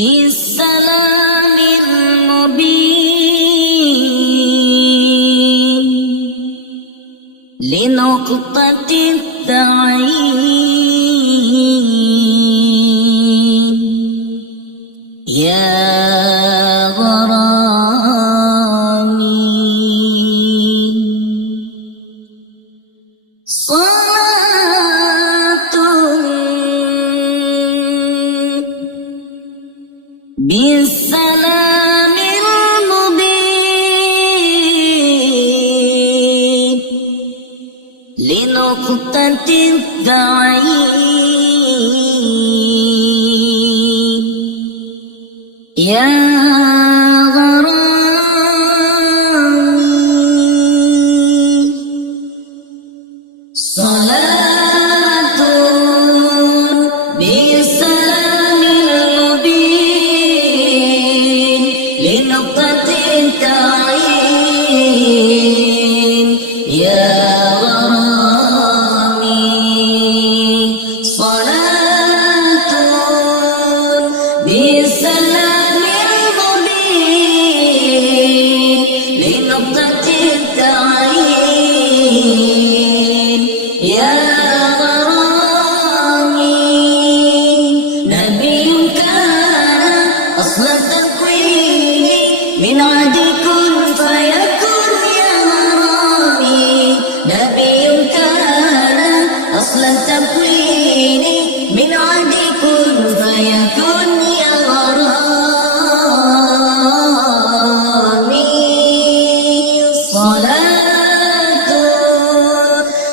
بالسلام المبين لنقطة التعيين يا غرامي صلاة بالسلام المبين لنقطة التعيين يا غرامي صلاة بالسلام المبين لنقطة التعيين يا غرامي صلاة بالسلام المبين لنقطة التعيين يا غرامي نبي كان أصل التكوين من عهد كن فيكن يا غرامي نبي كان أصل التكوين من عهد كن فيكن يا غرامي صلاة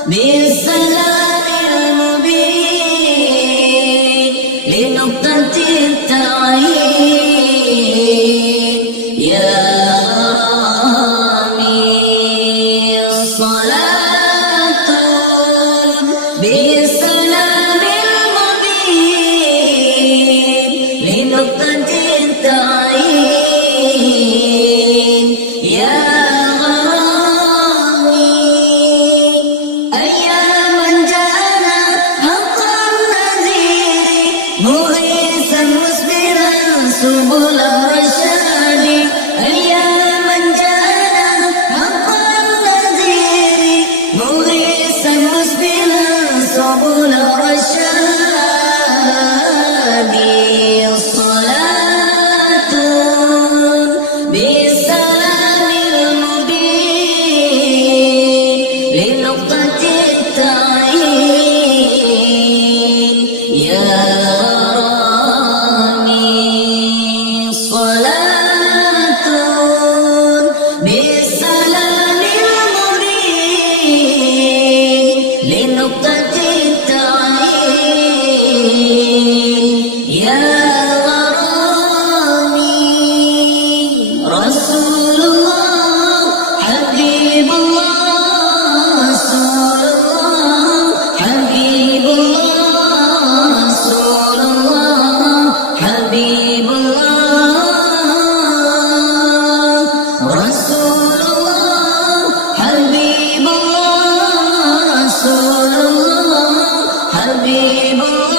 بالسلام المبين لنقطة التعيين يا غرامي صلاة بالسلام المبين لنقطة التعيين يا مغيثا مصبرا سبل الرشاد أياما جاءنا حق النذير مغيثا مصبرا سبل الرشاد صلاة بالسلام المبين لنقطة التعيين يا لنقطة التعيين يا غرامي رسول الله حبيب الله رسول الله حبيب الله رسول الله حبيب الله رسول الله حبيب الله رسول الله حبيب الله